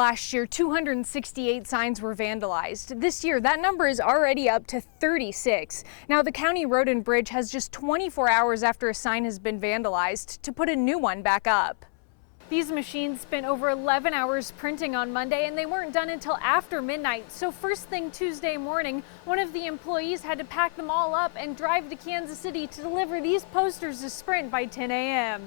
Last year, 268 signs were vandalized. This year, that number is already up to 36. Now, the county road and bridge has just 24 hours after a sign has been vandalized to put a new one back up. These machines spent over 11 hours printing on Monday, and they weren't done until after midnight. So first thing Tuesday morning, one of the employees had to pack them all up and drive to Kansas City to deliver these posters to Sprint by 10 a.m.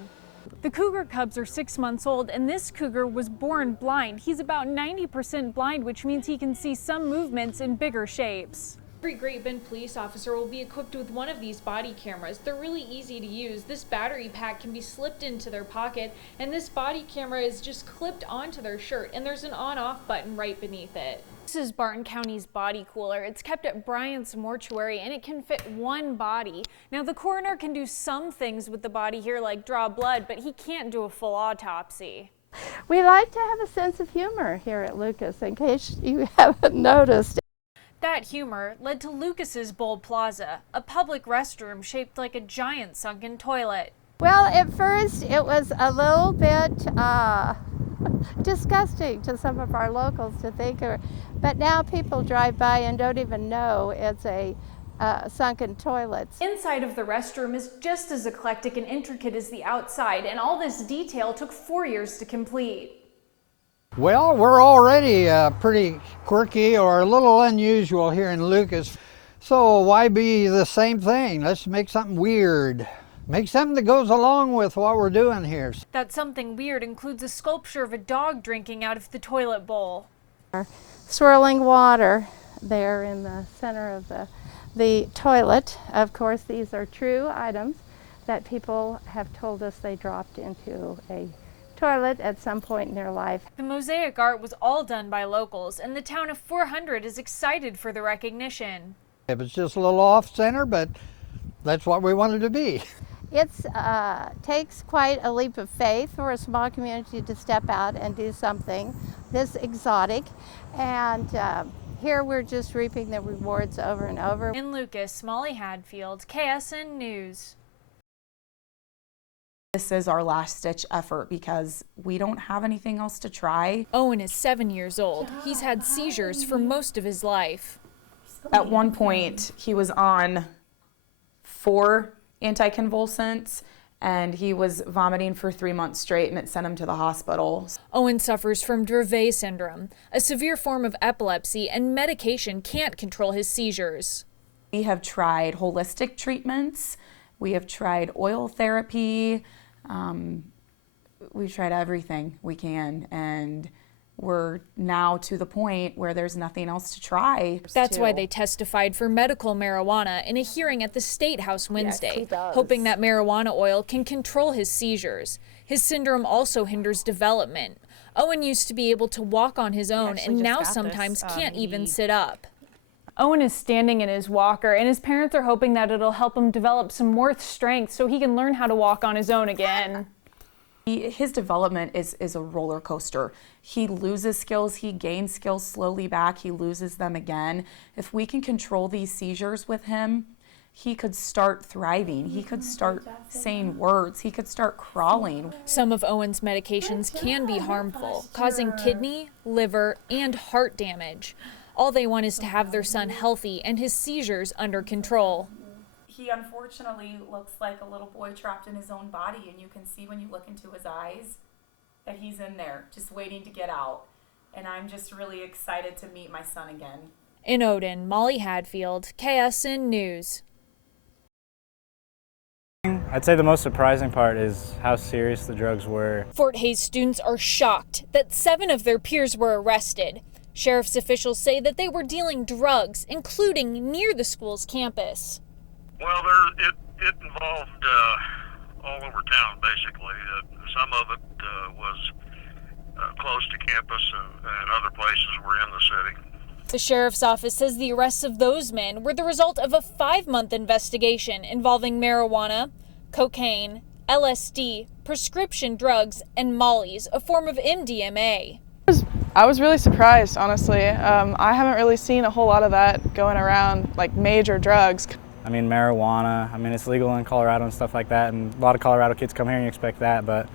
The cougar cubs are 6 months old, and this cougar was born blind. He's about 90% blind, which means he can see some movements in bigger shapes. Every Great Bend police officer will be equipped with one of these body cameras. They're really easy to use. This battery pack can be slipped into their pocket, and this body camera is just clipped onto their shirt, and there's an on-off button right beneath it. This is Barton County's body cooler. It's kept at Bryant's mortuary, and it can fit one body. Now, the coroner can do some things with the body here, like draw blood, but he can't do a full autopsy. We like to have a sense of humor here at Lucas, in case you haven't noticed. That humor led to Lucas's Bold Plaza, a public restroom shaped like a giant sunken toilet. Well, at first it was a little bit disgusting to some of our locals to think of, but now people drive by and don't even know it's a sunken toilet. Inside of the restroom is just as eclectic and intricate as the outside, and all this detail took 4 years to complete. Well, we're already pretty quirky or a little unusual here in Lucas, so why be the same thing? Let's make something weird. Make something that goes along with what we're doing here. That something weird includes a sculpture of a dog drinking out of the toilet bowl. Swirling water there in the center of the toilet. Of course, these are true items that people have told us they dropped into a toilet at some point in their life. The mosaic art was all done by locals, and the town of 400 is excited for the recognition. It was just a little off-center, but that's what we wanted to be. It takes quite a leap of faith for a small community to step out and do something this exotic, and here we're just reaping the rewards over and over. In Lucas, Molly Hadfield, KSN News. This is our last-ditch effort because we don't have anything else to try. Owen is 7 years old. He's had seizures for most of his life. At one point, he was on 4 anticonvulsants, and he was vomiting for 3 months straight, and it sent him to the hospital. Owen suffers from Dravet syndrome, a severe form of epilepsy, and medication can't control his seizures. We have tried holistic treatments. We have tried oil therapy. We've tried everything we can, and we're now to the point where there's nothing else to try. That's why they testified for medical marijuana in a hearing at the State House Wednesday, hoping that marijuana oil can control his seizures. His syndrome also hinders development. Owen used to be able to walk on his own and now sometimes can't even sit up. Owen is standing in his walker, and his parents are hoping that it'll help him develop some more strength so he can learn how to walk on his own again. His development is a roller coaster. He loses skills, he gains skills slowly back, he loses them again. If we can control these seizures with him, he could start thriving, he could start saying words, he could start crawling. Some of Owen's medications can be harmful, causing kidney, liver, and heart damage. All they want is to have their son healthy and his seizures under control. He unfortunately looks like a little boy trapped in his own body, and you can see when you look into his eyes that he's in there just waiting to get out. And I'm just really excited to meet my son again. In Odin, Molly Hadfield, KSN News. I'd say the most surprising part is how serious the drugs were. Fort Hays students are shocked that 7 of their peers were arrested. Sheriff's officials say that they were dealing drugs, including near the school's campus. Well, it involved all over town, basically. Some of it was close to campus, and other places were in the city. The sheriff's office says the arrests of those men were the result of a 5-month investigation involving marijuana, cocaine, LSD, prescription drugs, and mollies, a form of MDMA. I was really surprised, honestly. I haven't really seen a whole lot of that going around, like major drugs. I mean, marijuana, it's legal in Colorado and stuff like that, and a lot of Colorado kids come here and you expect that, but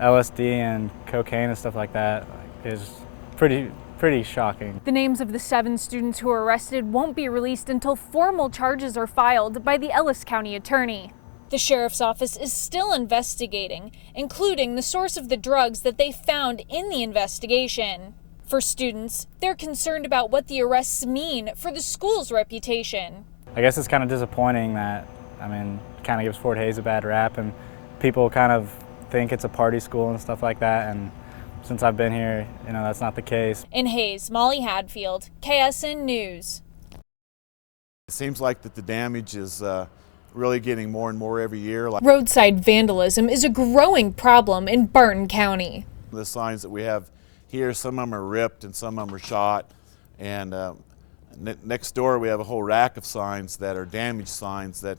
LSD and cocaine and stuff like that is pretty shocking. The names of the 7 students who were arrested won't be released until formal charges are filed by the Ellis County attorney. The sheriff's office is still investigating, including the source of the drugs that they found in the investigation. For students, they're concerned about what the arrests mean for the school's reputation. I guess it's kind of disappointing that, kind of gives Fort Hays a bad rap, and people kind of think it's a party school and stuff like that, and since I've been here, that's not the case. In Hays, Molly Hadfield, KSN News. It seems like that the damage is really getting more and more every year. Roadside vandalism is a growing problem in Barton County. The signs that we have here, some of them are ripped and some of them are shot, and next door we have a whole rack of signs that are damaged signs that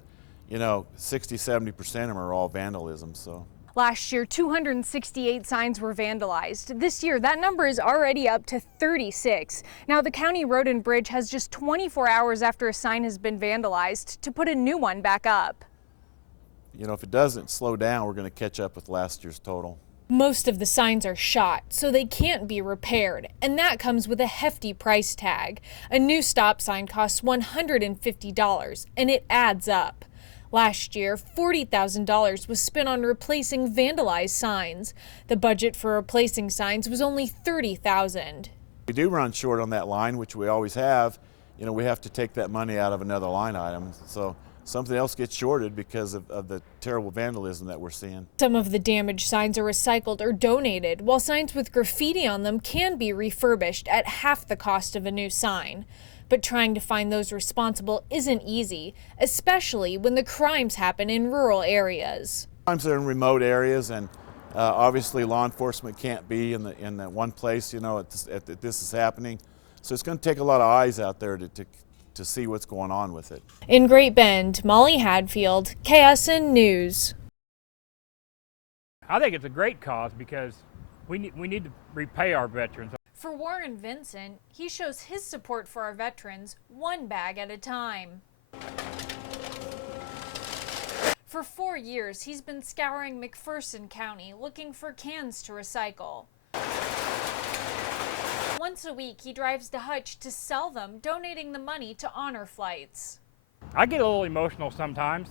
60–70% of them are all vandalism. So last year, 268 signs were vandalized. This year, that number is already up to 36. Now, the county road and bridge has just 24 hours after a sign has been vandalized to put a new one back up. If it doesn't slow down, we're going to catch up with last year's total. Most of the signs are shot, so they can't be repaired, and that comes with a hefty price tag. A new stop sign costs $150, and it adds up. Last year, $40,000 was spent on replacing vandalized signs. The budget for replacing signs was only $30,000. We do run short on that line, which we always have. We have to take that money out of another line item. So something else gets shorted because of the terrible vandalism that we're seeing. Some of the damaged signs are recycled or donated, while signs with graffiti on them can be refurbished at half the cost of a new sign. But trying to find those responsible isn't easy, especially when the crimes happen in rural areas. Sometimes they're in remote areas, and obviously law enforcement can't be in that one place, this is happening. So it's going to take a lot of eyes out there to see what's going on with it. In Great Bend, Molly Hadfield, KSN News. I think it's a great cause because we need to repay our veterans. For Warren Vincent, he shows his support for our veterans one bag at a time. For 4 years, he's been scouring McPherson County looking for cans to recycle. Once a week, he drives to Hutch to sell them, donating the money to honor flights. I get a little emotional sometimes.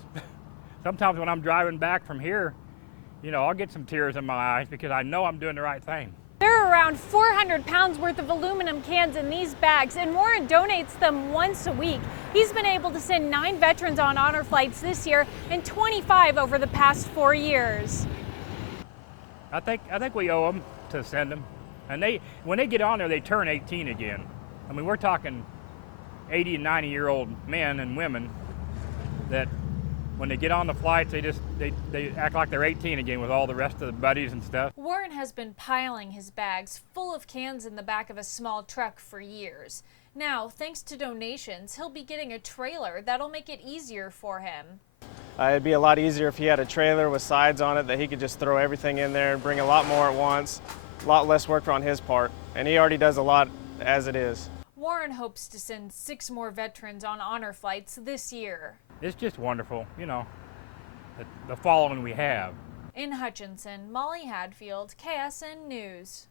Sometimes when I'm driving back from here, I'll get some tears in my eyes because I know I'm doing the right thing. There are around 400 pounds worth of aluminum cans in these bags, and Warren donates them once a week. He's been able to send 9 veterans on honor flights this year and 25 over the past 4 years. I think we owe them to send them. And when they get on there, they turn 18 again. We're talking 80 and 90-year-old men and women that when they get on the flights, they act like they're 18 again with all the rest of the buddies and stuff. Warren has been piling his bags full of cans in the back of a small truck for years. Now, thanks to donations, he'll be getting a trailer that'll make it easier for him. It'd be a lot easier if he had a trailer with sides on it that he could just throw everything in there and bring a lot more at once. A lot less work on his part, and he already does a lot as it is. Warren hopes to send 6 more veterans on honor flights this year. It's just wonderful, the following we have. In Hutchinson, Molly Hadfield, KSN News.